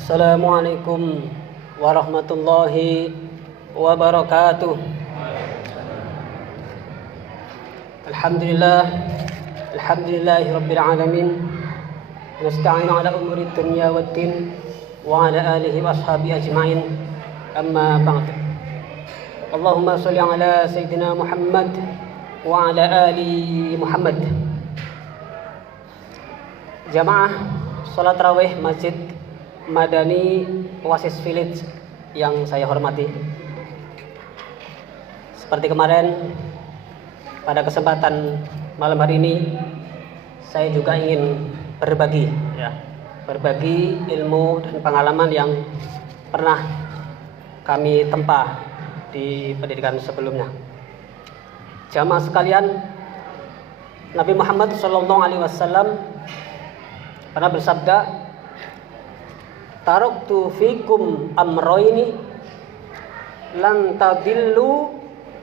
Assalamualaikum warahmatullahi wabarakatuh. Alhamdulillah, alhamdulillahirabbil alamin. Nasta'inu ala umuri dunya waddin wa ala alihi wa ashabihi ajma'in. Amma ba'd. Allahumma shalli ala sayyidina Muhammad wa ala ali Muhammad. Jamaah salat tarawih Masjid Madani Oasis Village yang saya hormati. Seperti kemarin, pada kesempatan malam hari ini saya juga ingin berbagi ilmu dan pengalaman yang pernah kami tempa di pendidikan sebelumnya. Jamaah sekalian, Nabi Muhammad SAW pernah bersabda, taraktu fikum amroini lan tadillu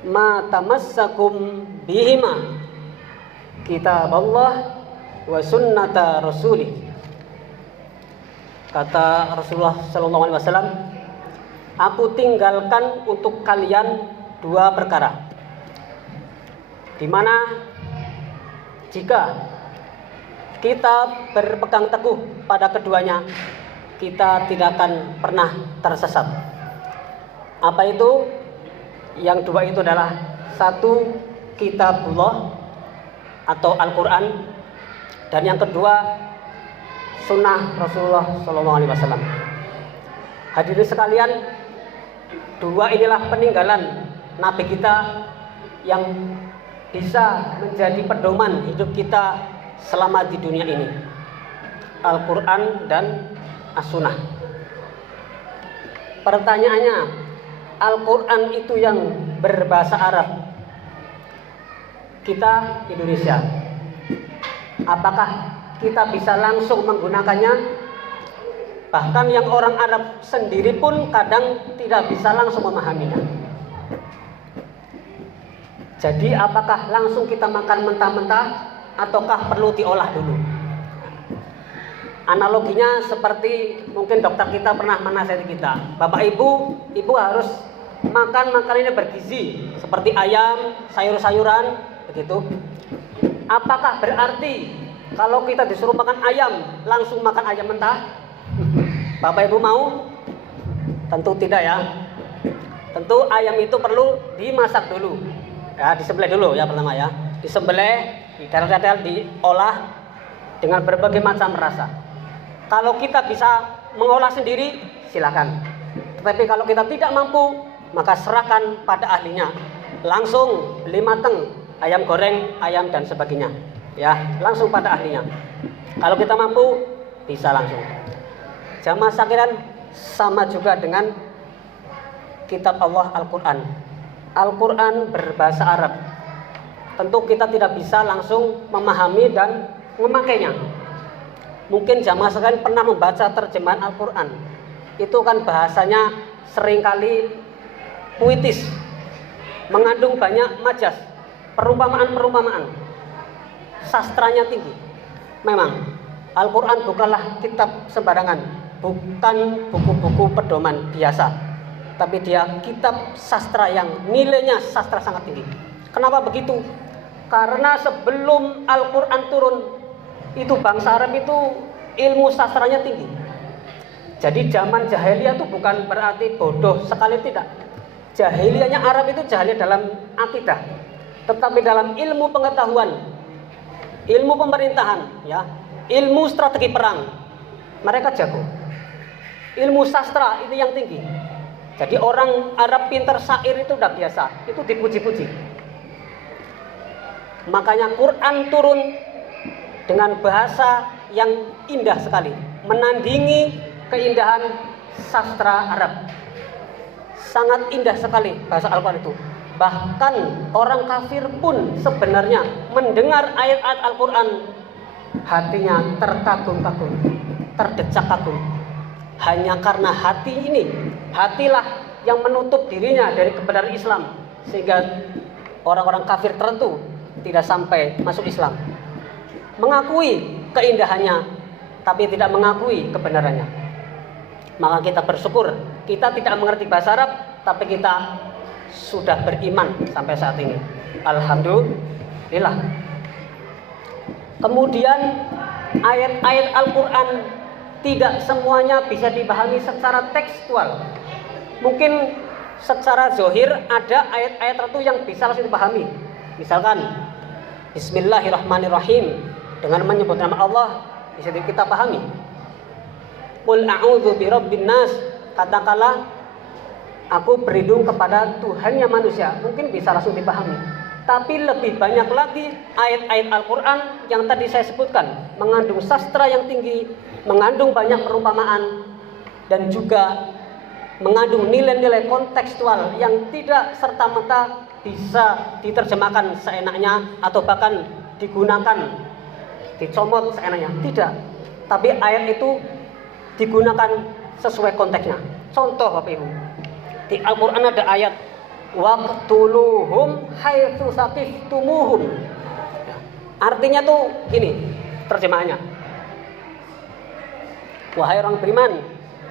ma tamassakum bihima kitaballah wa sunnata rasuli. Kata Rasulullah SAW, aku tinggalkan untuk kalian dua perkara, di mana jika kita berpegang teguh pada keduanya, kita tidak akan pernah tersesat. Apa itu? Yang dua itu adalah satu, kitabullah atau Al-Quran, dan yang kedua, sunnah Rasulullah SAW. Hadirin sekalian, dua inilah peninggalan Nabi kita yang bisa menjadi pedoman hidup kita selama di dunia ini, Al-Quran dan As-Sunnah. Pertanyaannya, Al-Quran itu yang berbahasa Arab, kita Indonesia, apakah kita bisa langsung menggunakannya? Bahkan yang orang Arab sendiri pun kadang tidak bisa langsung memahaminya. Jadi apakah langsung kita makan mentah-mentah ataukah perlu diolah dulu? Analoginya seperti mungkin dokter kita pernah menasihati kita, Bapak Ibu harus makan makanan yang bergizi seperti ayam, sayur-sayuran, begitu. Apakah berarti kalau kita disuruh makan ayam langsung makan ayam mentah? Bapak Ibu mau? Tentu tidak ya. Tentu ayam itu perlu dimasak dulu. Ya, disembelih dulu ya pertama ya. Disembelih, detail-detail diolah dengan berbagai macam rasa. Kalau kita bisa mengolah sendiri, silakan. Tetapi kalau kita tidak mampu, maka serahkan pada ahlinya. Langsung beli mateng, ayam goreng, ayam dan sebagainya. Ya, langsung pada ahlinya. Kalau kita mampu, bisa langsung. Jamaah sekalian, sama juga dengan kitab Allah Al-Quran. Al-Quran berbahasa Arab. Tentu kita tidak bisa langsung memahami dan memakainya. Mungkin jamaah sekalian pernah membaca terjemahan Al-Quran. Itu kan bahasanya seringkali puitis, mengandung banyak majas, perumpamaan-perumpamaan, sastranya tinggi. Memang Al-Quran bukanlah kitab sembarangan, bukan buku-buku pedoman biasa, tapi dia kitab sastra yang nilainya sastra sangat tinggi. Kenapa begitu? Karena sebelum Al-Quran turun, itu bangsa Arab itu ilmu sastranya tinggi. Jadi zaman jahiliyah itu bukan berarti bodoh sekali, tidak. Jahiliyahnya Arab itu jahiliyah dalam akidah, tetapi dalam ilmu pengetahuan, ilmu pemerintahan, ya, ilmu strategi perang, mereka jago. Ilmu sastra itu yang tinggi. Jadi orang Arab pintar syair itu udah biasa, itu dipuji-puji. Makanya Quran turun dengan bahasa yang indah sekali, menandingi keindahan sastra Arab. Sangat indah sekali bahasa Al-Quran itu. Bahkan orang kafir pun sebenarnya mendengar ayat-ayat Al-Quran, hatinya terkagum-kagum, terdecak kagum. Hanya karena hati ini, hatilah yang menutup dirinya dari kebenaran Islam, sehingga orang-orang kafir tertentu tidak sampai masuk Islam. Mengakui keindahannya, tapi tidak mengakui kebenarannya. maka kita bersyukur. Kita tidak mengerti bahasa Arab, tapi kita sudah beriman sampai saat ini. Alhamdulillah. Kemudian ayat-ayat Al-Quran tidak semuanya bisa dipahami secara tekstual. Mungkin secara zohir ada ayat-ayat tertentu yang bisa langsung dipahami. Misalkan Bismillahirrahmanirrahim, dengan menyebut nama Allah bisa kita pahami. Qul a'udzu birabbin nas, katakanlah aku berlindung kepada Tuhannya manusia, mungkin bisa langsung dipahami. Tapi lebih banyak lagi ayat-ayat Al-Quran yang tadi saya sebutkan, mengandung sastra yang tinggi, mengandung banyak perumpamaan, dan juga mengandung nilai-nilai kontekstual yang tidak serta-merta bisa diterjemahkan seenaknya atau bahkan digunakan, dicomot seenaknya. Tidak. Tapi ayat itu digunakan sesuai konteksnya. Contoh Bapak Ibu, di Al-Quran ada ayat waqtuluhum haitsu saqiftumuhum. Artinya tuh gini terjemahannya. Wahai orang beriman,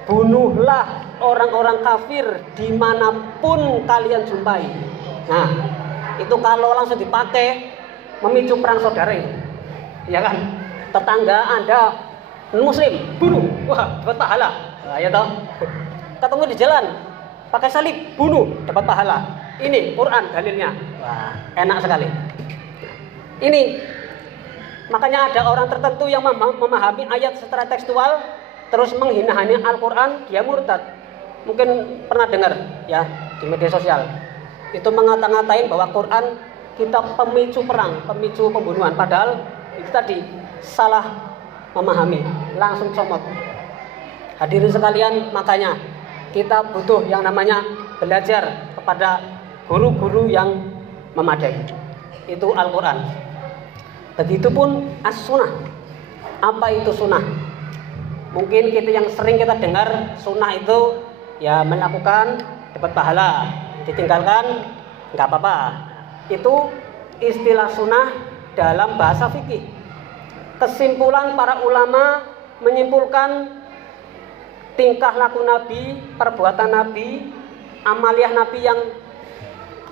bunuhlah orang-orang kafir dimanapun kalian jumpai. Nah, itu kalau langsung dipakai memicu perang saudara itu, ya kan? Tetangga Anda Muslim, bunuh, wah dapat pahala. Nah, ya toh. Ketemu di jalan, pakai salib, bunuh, dapat pahala. Ini Quran dalilnya. Wah, enak sekali. Ini makanya ada orang tertentu yang memahami ayat secara tekstual terus menghina-hina Al-Quran, dia murtad. Mungkin pernah dengar ya di media sosial. Itu ngata-ngatain bahwa Quran kitab pemicu perang, pemicu pembunuhan, padahal itu tadi salah memahami, langsung comot. Hadirin sekalian, makanya kita butuh yang namanya belajar kepada guru-guru yang memadai. Itu Al-Quran. Begitupun as-sunnah. Apa itu sunnah? Mungkin kita yang sering kita dengar sunnah itu ya melakukan dapat pahala, ditinggalkan nggak apa-apa. Itu istilah sunnah dalam bahasa fikih. Kesimpulan para ulama menyimpulkan tingkah laku Nabi, perbuatan Nabi, amaliyah Nabi yang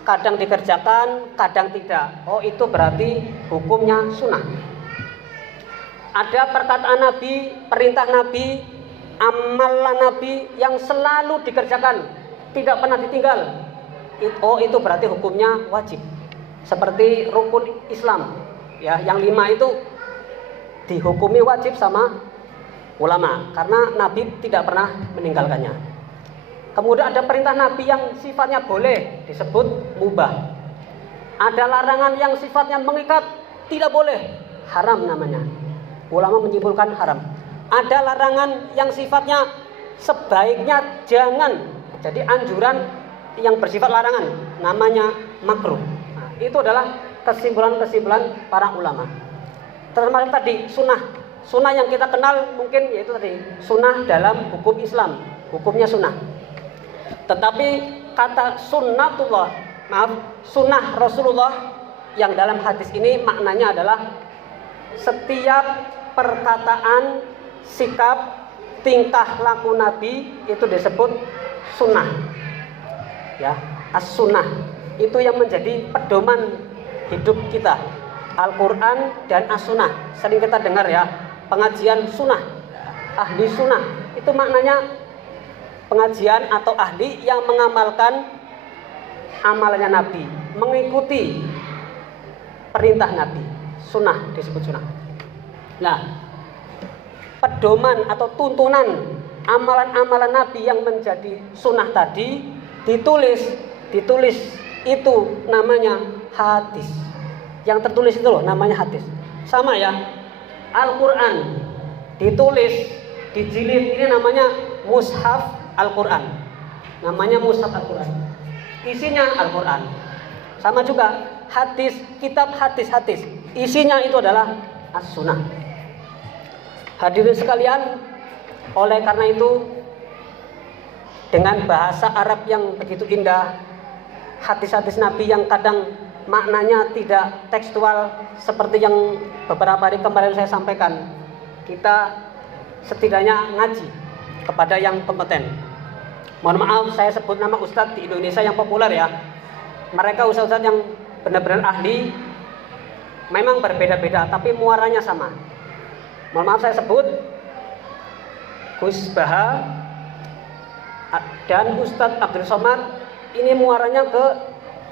kadang dikerjakan, kadang tidak. Oh, itu berarti hukumnya sunnah. Ada perkataan Nabi, perintah Nabi, amalan Nabi yang selalu dikerjakan, tidak pernah ditinggal. Oh, itu berarti hukumnya wajib. Seperti rukun Islam, ya, yang 5 itu dihukumi wajib sama ulama karena Nabi tidak pernah meninggalkannya. Kemudian ada perintah Nabi yang sifatnya boleh, disebut mubah. Ada larangan yang sifatnya mengikat, tidak boleh, haram namanya. Ulama menyimpulkan haram. Ada larangan yang sifatnya sebaiknya jangan, jadi anjuran yang bersifat larangan, namanya makruh. Nah, itu adalah kesimpulan-kesimpulan para ulama. Termasuk tadi sunnah. Sunnah yang kita kenal mungkin yaitu tadi sunnah dalam hukum Islam, hukumnya sunnah. Tetapi kata sunnatullah, sunnah Rasulullah yang dalam hadis ini maknanya adalah setiap perkataan, sikap, tingkah laku Nabi itu disebut sunnah. Ya, as-sunnah itu yang menjadi pedoman hidup kita. Al-Quran dan as-sunnah. Sering kita dengar ya, pengajian sunnah, ahli sunnah. Itu maknanya pengajian atau ahli yang mengamalkan amalannya Nabi, mengikuti perintah Nabi. Sunnah disebut sunnah. Nah, pedoman atau tuntunan amalan-amalan Nabi yang menjadi sunnah tadi ditulis itu namanya hadis. Yang tertulis itu loh namanya hadis. Sama ya, Al-Quran ditulis, dijilid, ini namanya mushaf Al-Quran. Namanya mushaf Al-Quran. Isinya Al-Quran. Sama juga hadis, kitab hadis-hadis. Isinya itu adalah as-sunnah. Hadirin sekalian, oleh karena itu dengan bahasa Arab yang begitu indah, hadis-hadis Nabi yang kadang maknanya tidak tekstual seperti yang beberapa hari kemarin saya sampaikan. Kita setidaknya ngaji kepada yang kompeten. Mohon maaf saya sebut nama ustadz di Indonesia yang populer ya. Mereka ustadz yang benar-benar ahli, memang berbeda-beda tapi muaranya sama. Mohon maaf saya sebut Gus Baha dan Ustadz Abdul Somad, ini muaranya ke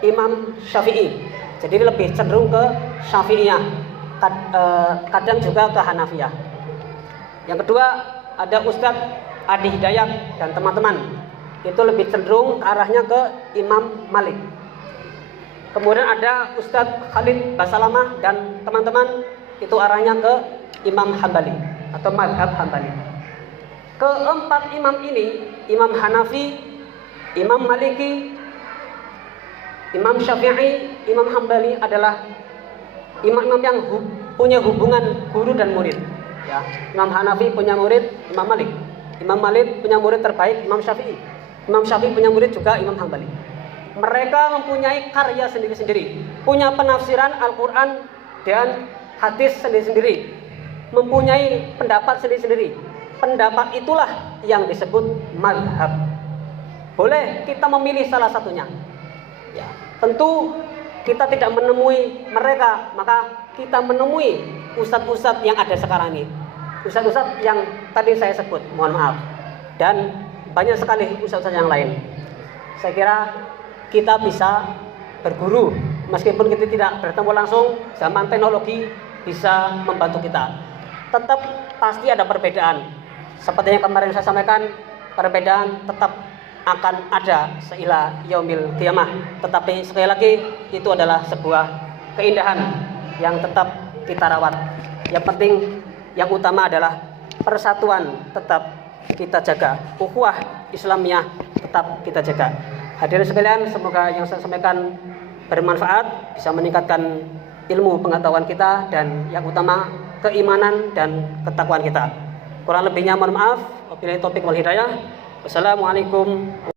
Imam Syafi'i. Jadi lebih cenderung ke Syafi'iyah, kadang juga ke Hanafiyah. Yang kedua ada Ustadz Adi Hidayat dan teman-teman, itu lebih cenderung arahnya ke Imam Malik. Kemudian ada Ustadz Khalid Basalamah dan teman-teman, itu arahnya ke Imam Hambali atau Madhab Hambali. Keempat imam ini, Imam Hanafi, Imam Maliki, Imam Syafi'i, Imam Hambali adalah imam-imam yang punya hubungan guru dan murid. Ya, Imam Hanafi punya murid Imam Malik, Imam Malik punya murid terbaik Imam Syafi'i, Imam Syafi'i punya murid juga Imam Hambali. Mereka mempunyai karya sendiri-sendiri, punya penafsiran Al-Quran dan hadis sendiri-sendiri, mempunyai pendapat sendiri-sendiri. Pendapat itulah yang disebut mazhab. Boleh kita memilih salah satunya. Ya, tentu kita tidak menemui mereka, maka kita menemui ustadz-ustadz yang ada sekarang ini. Ustadz-ustadz yang tadi saya sebut, mohon maaf. Dan banyak sekali ustadz-ustadz yang lain. Saya kira kita bisa berguru, meskipun kita tidak bertemu langsung, zaman teknologi bisa membantu kita. Tetap pasti ada perbedaan. Seperti yang kemarin saya sampaikan, perbedaan tetap akan ada seila yaumil qiyamah. Tetapi sekali lagi, itu adalah sebuah keindahan yang tetap kita rawat. Yang penting, yang utama adalah persatuan tetap kita jaga. Ukhuwah Islamiyah tetap kita jaga. Hadirin sekalian, semoga yang saya sampaikan bermanfaat, bisa meningkatkan ilmu pengetahuan kita, dan yang utama keimanan dan ketakwaan kita. Kurang lebihnya mohon maaf. Wabillahi taufiq wal hidayah. Wassalamualaikum.